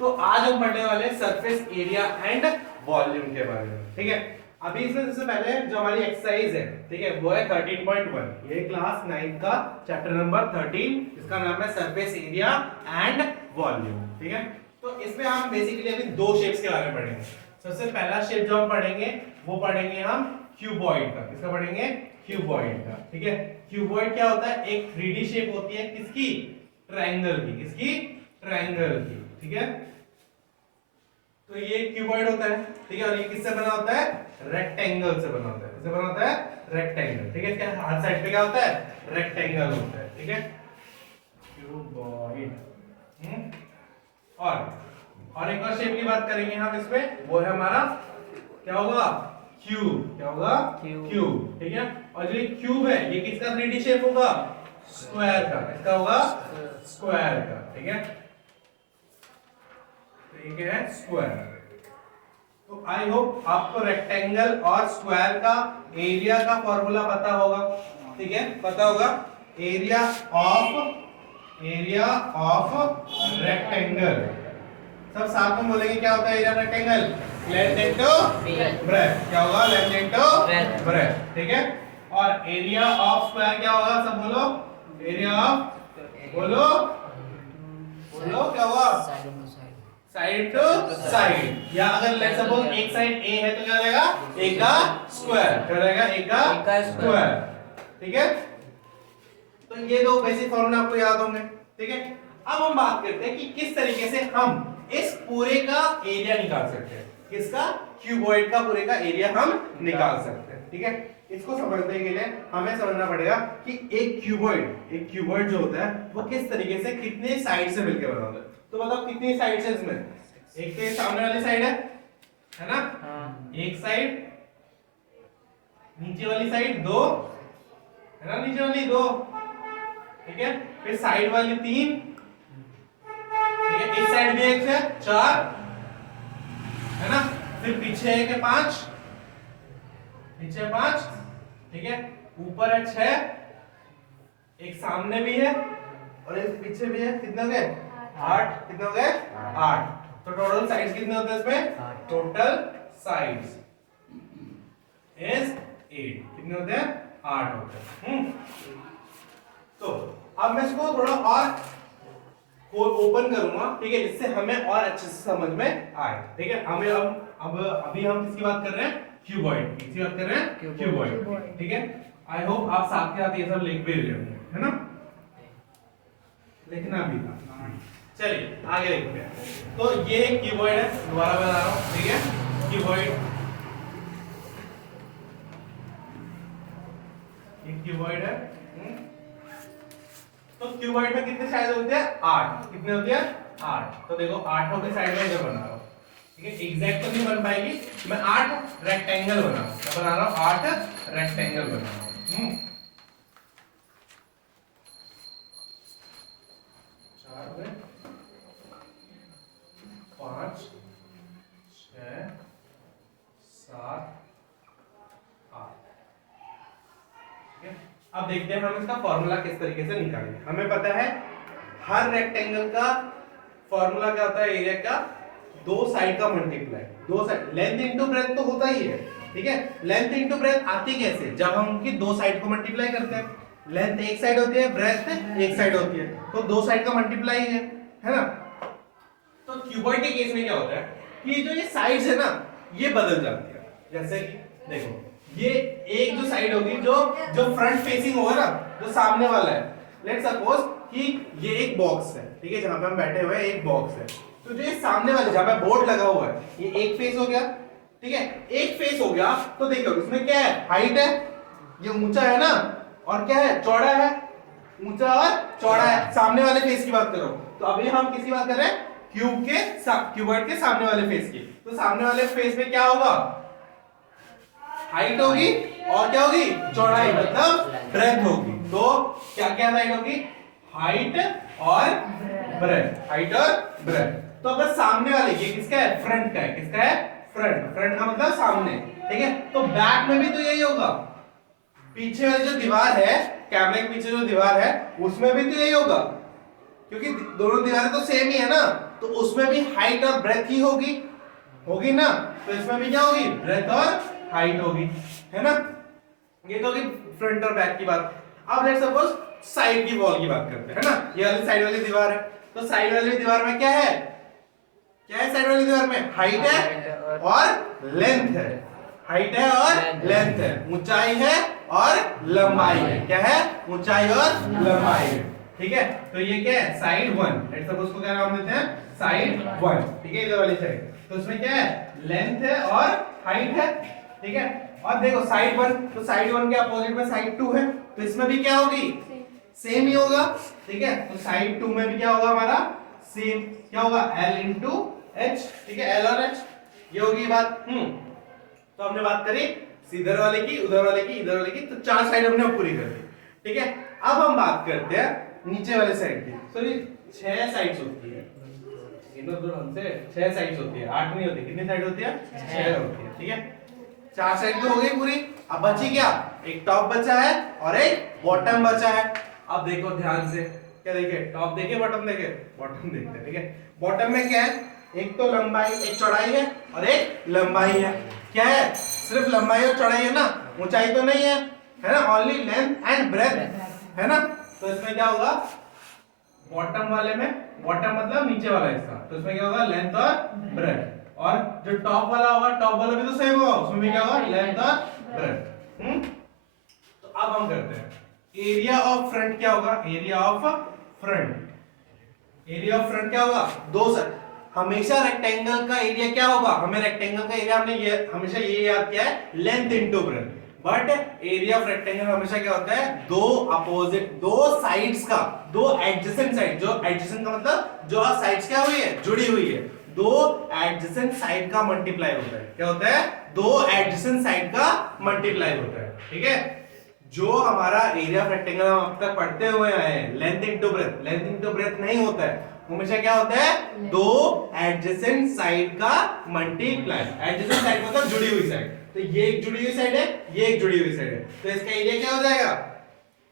तो आज हम पढ़ने वाले हैं सरफेस एरिया एंड वॉल्यूम के बारे में, ठीक है। अभी इसमें सबसे पहले जो हमारी एक्सरसाइज है, ठीक है, वो है 13.1। ये क्लास 9 का चैप्टर नंबर 13, इसका नाम है सरफेस एरिया एंड वॉल्यूम, ठीक है। तो इसमें हम बेसिकली अभी दो शेप्स के बारे में पढ़ेंगे। सबसे पहला शेप जो हम पढ़ेंगे वो पढ़ेंगे हम क्यूबॉइड का। किसका पढ़ेंगे? क्यूबॉइड का, ठीक है। क्यूबॉइड क्या होता है? एक 3D शेप होती है, किसकी? ट्रायंगल की। किसकी? ट्रायंगल की, ठीक है। तो ये क्यूबॉइड होता है, ठीक है। और ये किससे बना होता है? रेक्टेंगल से बना होता है। किससे बना होता है? रेक्टेंगल, ठीक है। इसके हर साइड पे क्या होता है? रेक्टेंगल होता है, ठीक है। क्यूबॉइड। और एक और शेप की बात करेंगे हम इसमें, वो है हमारा क्या होगा? क्यूब। क्या होगा? क्यूब, ठीक है। और जो ये क्यूब है ये किसका 3D शेप होगा? स्क्वायर का। किसका होगा? स्क्वायर का, ठीक है। तो ये है स्क्वायर। तो आई होप आपको रेक्टेंगल और स्क्वायर का एरिया का फॉर्मूला पता होगा, ठीक है। पता होगा एरिया ऑफ रेक्टेंगल। सब साथ में बोलेंगे क्या होता है area rectangle? Length into breadth. क्या होगा? लेंथ इनटू ब्रेथ, ठीक है। और एरिया ऑफ स्क्वायर क्या होगा? सब बोलो। एरिया ऑफ बोलो क्या होगा? Side to side. या अगर लेट्स सपोज एक साइड ए है तो क्या रहेगा? ए का स्क्वायर। क्या रहेगा? ए का स्क्वायर, ठीक है। तो ये दो बेसिक फॉर्मूला आपको याद होंगे, ठीक है। अब हम बात करते हैं कि किस तरीके से हम इस पूरे का एरिया निकाल सकते हैं। किसका? क्यूबॉइड का पूरे का एरिया हम निकाल सकते हैं, ठीक है। इसको समझने के लिए हमें समझना पड़ेगा कि एक क्यूबॉइड जो होता है वो किस तरीके से कितने साइड से मिलकर बना होता है। तो बताओ कितनी साइड है इसमें? एक तो सामने वाली साइड है ना? एक साइड, नीचे वाली साइड दो, है ना? नीचे वाली दो, ठीक है। फिर साइड वाली तीन, ठीक है। इस साइड भी एक है, चार, है ना? फिर पीछे एक है, पांच, पीछे पांच, ठीक है। ऊपर है छह, एक सामने भी है और एक पीछे भी है। कितने हो गए? आठ। कितने हो गए? आठ। तो टोटल साइड्स कितने होते हैं इसमें? Total sides is 8। कितने होते हैं? 8 होते हैं। तो अब मैं इसको थोड़ा और ओपन करूंगा, ठीक है, जिससे हमें और अच्छे से समझ में आए, ठीक है। हमें अब अभी हम किसकी बात कर रहे हैं? क्यूबॉइड। किसकी बात कर रहे हैं? क्यूबॉइड, ठीक है। आई होप आप साथ के साथ ये सब लिख भी रहे होंगे, है ना? लिखना भी था। चलिए आगे देखते हैं। तो ये एक क्यूबॉइड है, दोबारा बता रहा हूं, ठीक है। क्यूबॉइड, एक क्यूबॉइड है। तो क्यूबॉइड में कितने साइड होते हैं? 8। कितने होते हैं? 8। तो देखो 8 की साइड में जो बना रहा हूं, ठीक है। एग्जैक्ट तो नहीं बन पाएगी, मैं 8 रेक्टेंगल बना रहा हूं। क्या बना रहा हूं? 8 रेक्टेंगल बना रहा हूं। 4 में 5 6 7 8, ठीक है। अब देखते हैं हम इसका फॉर्मूला किस तरीके से निकालेंगे। हमें पता है हर रेक्टेंगल का फॉर्मूला क्या होता है एरिया का? दो साइड का मल्टीप्लाई। दो साइड, लेंथ इनटू ब्रेथ तो होता ही है, ठीक है। लेंथ इनटू ब्रेथ आती कैसे? जब हम उनकी दो साइड को मल्टीप्लाई करते हैं। लेंथ एक साइड होती है, ब्रेथ एक साइड होती है, तो दो साइड का मल्टीप्लाई है ना? तो क्यूबॉइड के केस में क्या होता है कि जो ये साइड्स है ना ये बदल जाती है। जैसे कि देखो ये एक जो साइड होगी जो फ्रंट फेसिंग होगा ना, जो सामने वाला है। लेट्स सपोज कि ये एक बॉक्स है, ठीक है, जहां पे हम बैठे हुए हैं एक बॉक्स है। तो जो ये सामने वाले जहां पे बोर्ड लगा हुआ है ये एक फेस हो गया, ठीक है। एक फेस हो गया तो देखो इसमें क्या है? हाइट है, ये ऊंचा है ना, और क्या है? चौड़ा है। ऊंचा और चौड़ा है। सामने वाले फेस की बात करो तो अभी हम किसकी बात कर रहे हैं? क्यूबॉइड के सामने वाले फेस की। तो सामने वाले फेस में क्या होगा? हाइट होगी और क्या होगी? चौड़ाई, मतलब ब्रेथ होगी। तो क्या क्या साइड होगी? हाइट और ब्रेथ। हाइट और ब्रेथ। तो अगर सामने वाले, ये किसका है? फ्रंट का है। किसका है? फ्रंट। फ्रंट का मतलब सामने, ठीक है। तो बैक में भी तो यही होगा। पीछे वाली जो दीवार है, कैमरे के पीछे जो दीवार है उसमें भी तो यही होगा, क्योंकि दोनों दीवारें तो सेम ही है ना। तो उसमें भी हाइट और ब्रेथ ही होगी, होगी ना, तो इसमें भी क्या होगी, ब्रेथ और हाइट होगी, है ना। ये तो होगी फ्रंट और बैक की बात। अब लेट्स सपोज साइड की वॉल की बात करते हैं, है ना। ये वाली साइड वाली दीवार है, तो साइड वाली दीवार में क्या है, क्या है साइड वाली दीवार में, हाइट है और लेंथ है, हाइट है और लेंथ है, ऊंचाई है और लंबाई है, क्या है, ऊंचाई और लंबाई है, ठीक है। तो ये क्या है, साइड 1, लेट्स सपोज को क्या नाम देते हैं, साइड 1, ठीक है, इधर वाली साइड। तो इसमें क्या है, लेंथ है और हाइट है, ठीक है। और देखो साइड 1, तो साइड 1 के अपोजिट में साइड 2 है, तो इसमें भी क्या होगी, सेम ही होगा, ठीक है। तो साइड 2 में भी क्या होगा हमारा, सेम, क्या होगा, L इंटू H, ठीक है, L और H, ये होगी बात। तो हमने बात करी इधर वाले की, उधर वाले की, इधर वाले की, तो 4 साइड हमने पूरी कर दी, ठीक है। अब हम बात करते हैं नीचे वाले साइड की। सॉरी 6 साइड्स होती है, इधर हमसे 6 साइड्स होती है, 8 नहीं होती, कितनी साइड होती है, 6 होती है, ठीक है। 4 साइड तो हो गई पूरी, अब बची क्या, एक टॉप बचा है और एक बॉटम बचा है। अब देखो ध्यान से, क्या देखे, टॉप देखे बॉटम देखे, बॉटम देखते हैं, ठीक है। बॉटम में क्या है, एक तो लंबाई, एक चौड़ाई है और एक लंबाई है, क्या है, सिर्फ लंबाई और चौड़ाई है ना, ऊंचाई तो नहीं है ना, ओनली लेंथ एंड ब्रेथ, है ना। तो इसमें क्या होगा, बॉटम वाले में, बॉटम मतलब नीचे वाला हिस्सा, तो इसमें क्या होगा, लेंथ और ब्रेथ। और जो टॉप वाला होगा, टॉप वाला भी तो सेम होगा, उसमें भी क्या होगा, लेंथ और ब्रेथ। तो अब हम करते हैं एरिया ऑफ फ्रंट, क्या होगा, area of front, area of front क्या होगा, दो साइड, हमेशा रेक्टेंगल का एरिया क्या होगा, हमें रेक्टेंगल का एरिया, हमने ये हमेशा ये याद किया है, length into breadth, but area of rectangle हमेशा क्या होता है, दो अपोजिट, दो साइड्स का, दो एडजेसेंट साइड, जो एडजेसेंट का मतलब जो साइड्स क्या हुई है, जुड़ी हुई है, दो एडजेसेंट साइड का मल्टीप्लाई होता है, क्या होता है, दो एडजेसेंट साइड का मल्टीप्लाई होता है, ठीक है। जो हमारा एरिया ऑफ रेक्टेंगल हम अब तक पढ़ते हुए आए हैं, length into breadth, length into breadth नहीं होता है, हमेशा क्या होता है, दो एडजेसेंट साइड का मल्टीप्लाई, एडजेसेंट साइड मतलब जुड़ी हुई साइड, तो ये एक जुड़ी हुई साइड है, ये एक जुड़ी हुई साइड है, तो इसका एरिया क्या हो जाएगा,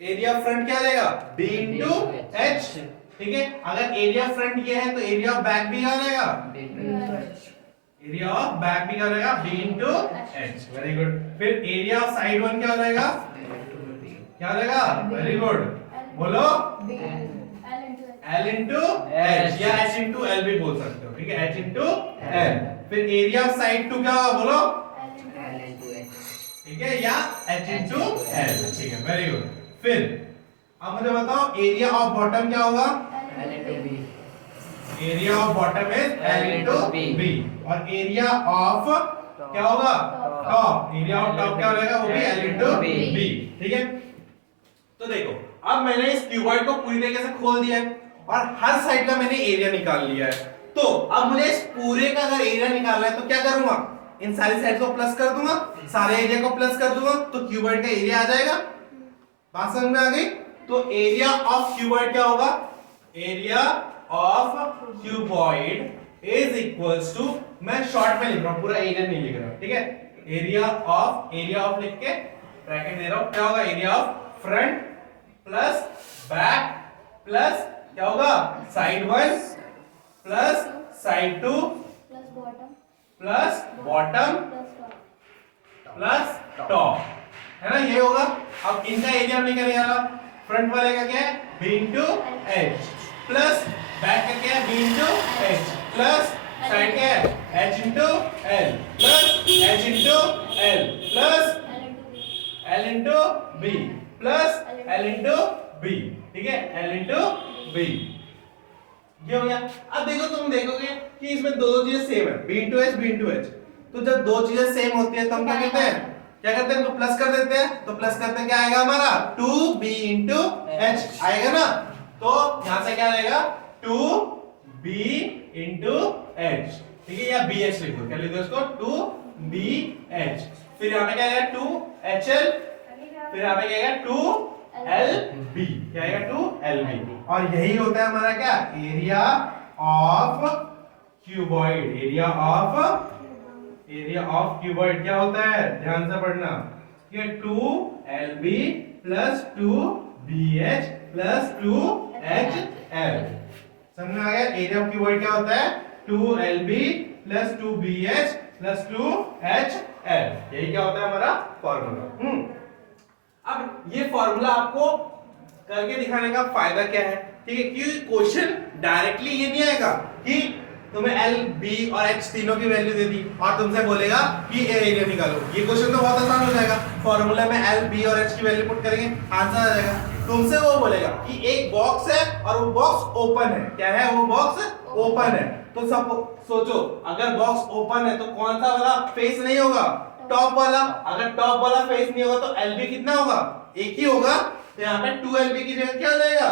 एरिया ऑफ फ्रंट क्या हो जाएगा, b इंटू h, ठीक है। अगर एरिया ऑफ फ्रंट ये है तो एरिया ऑफ बैक भी क्या हो जाएगा, एरिया ऑफ बैक भी क्या हो जाएगा, b into h, very good. फिर एरिया ऑफ साइड 1 क्या हो जाएगा, क्या हो जाएगा, वेरी गुड, बोलो, L इंटू H या H इंटू L भी बोल सकते हो, ठीक है, H इंटू L। फिर एरिया ऑफ साइड 2 क्या होगा, बोलो, L इंटू H, ठीक है, या H इंटू L, ठीक है, वेरी गुड। फिर अब मुझे बताओ एरिया ऑफ बॉटम क्या होगा, L into B, area of bottom is L into B, और एरिया ऑफ क्या होगा, टॉप, एरिया ऑफ टॉप क्या हो जाएगा, वो भी L इंटू B, ठीक है। तो देखो अब मैंने इस क्यूबॉइड को पूरी तरीके से खोल दिया है और हर साइड का मैंने एरिया निकाल लिया है, तो अब मुझे इस पूरे का अगर एरिया निकालना है तो क्या करूंगा, इन सारी साइड को प्लस कर दूंगा, सारे एरिया को प्लस कर दूंगा, तो क्यूबॉइड का एरिया आ जाएगा, बात समझ में आ गई। तो एरिया ऑफ क्यूबॉइड क्या होगा, area of cuboid is equals to, मैं शॉर्ट में लिख रहा हूं, पूरा एरिया नहीं लिख रहा, ठीक है, एरिया ऑफ लिख के ब्रैकेट दे रहा हूं, क्या होगा, area of front plus back plus क्या होगा, side 1 plus side 2 plus bottom plus top, है ना, ये होगा। अब इनका एरिया हमने क्या निकाला, फ्रंट वाले का क्या है, b into h, plus back का क्या है, b into h, plus side क्या है, h into l, plus h into l, plus l into b, plus l into b, ठीक है, l इंटू b, ये हो गया। अब देखो तुम देखोगे कि इसमें दो चीजें सेम है, b into h, b into h, तो जब दो चीजें सेम होती है तो हम क्या कहते हैं, क्या करते हैं, तो प्लस कर देते हैं, तो प्लस करते हैं क्या आएगा हमारा, 2b इंटू h आएगा ना, तो यहां से क्या आएगा, 2b इंटू h, ठीक है, या bh लिख दो, क्या लिख दो इसको, 2bh, फिर यहां पे क्या आएगा, 2hl, फिर यहां पे क्या आएगा, 2lb, क्या आएगा, 2lb, और यही होता है हमारा क्या, area of cuboid, area of cuboid क्या होता है, ध्यान से पढ़ना, ये 2lb plus 2bh plus 2hl, समझ में आ गया? एरिया ऑफ क्यूबॉइड क्या होता है? 2LB plus 2BH plus 2HL, यही क्या होता है हमारा फॉर्मूला। अब ये फॉर्मूला आपको करके दिखाने का फायदा क्या है? ठीक है, क्योंकि क्वेश्चन डायरेक्टली ये नहीं आएगा कि तुम्हें L, B और H तीनों की वैल्यू दे दी और तुमसे बोलेगा कि ए एरिया निकालो। ये क्वेश्चन तो बहुत आसान हो जाएगा, फॉर्मूला में L, B और H की वैल्यू पुट करेंगे, आंसर आ जाएगा। तुमसे वो बोलेगा कि एक बॉक्स है और वो बॉक्स ओपन है। क्या है? वो बॉक्स ओपन है। तो सब सोचो, अगर बॉक्स ओपन है तो कौन सा वाला फेस नहीं होगा? टॉप वाला। अगर टॉप वाला फेस नहीं होगा तो LB कितना होगा? एक ही होगा। तो यहाँ पे 2LB की जगह क्या हो जाएगा?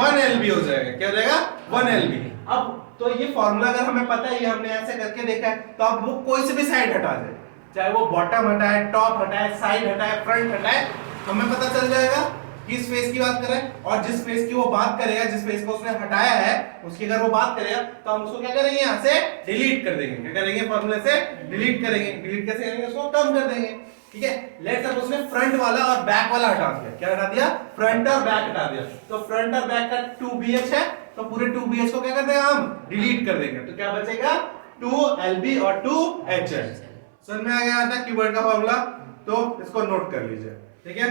1LB हो जाएगा। क्या हो जाएगा? 1LB। अब तो ये फॉर्मूला अगर हमें पता है, ये हमने ऐसे करके देखा है, तो अब वो कोई से भी साइड हटा दे, चाहे वो बॉटम हटाए, टॉप हटाए, साइड हटाए, फ्रंट हटाए, हमें पता चल जाएगा किस फेस की बात कर रहे हैं। और जिस फेस की वो बात करेगा, जिस फेस को उसने हटाया है, उसकी अगर वो बात करेगा तो हम उसको क्या करेंगे? यहाँ से डिलीट कर देंगे। क्या करेंगे? फॉर्मूले से डिलीट करेंगे। डिलीट कैसे करेंगे? उसको कम कर देंगे। ठीक है, लेट्स सपोज उसने फ्रंट वाला और बैक वाला हटा दिया। क्या हटा दिया? फ्रंट और बैक हटा दिया। तो फ्रंट और बैक का 2BH है, तो पूरे 2BH को क्या कर देंगे? हम डिलीट कर देंगे। तो क्या बचेगा? 2LB और 2HL। समझ में आ गया था क्यूबॉइड का फॉर्मूला? तो इसको नोट कर लीजिए। ठीक है,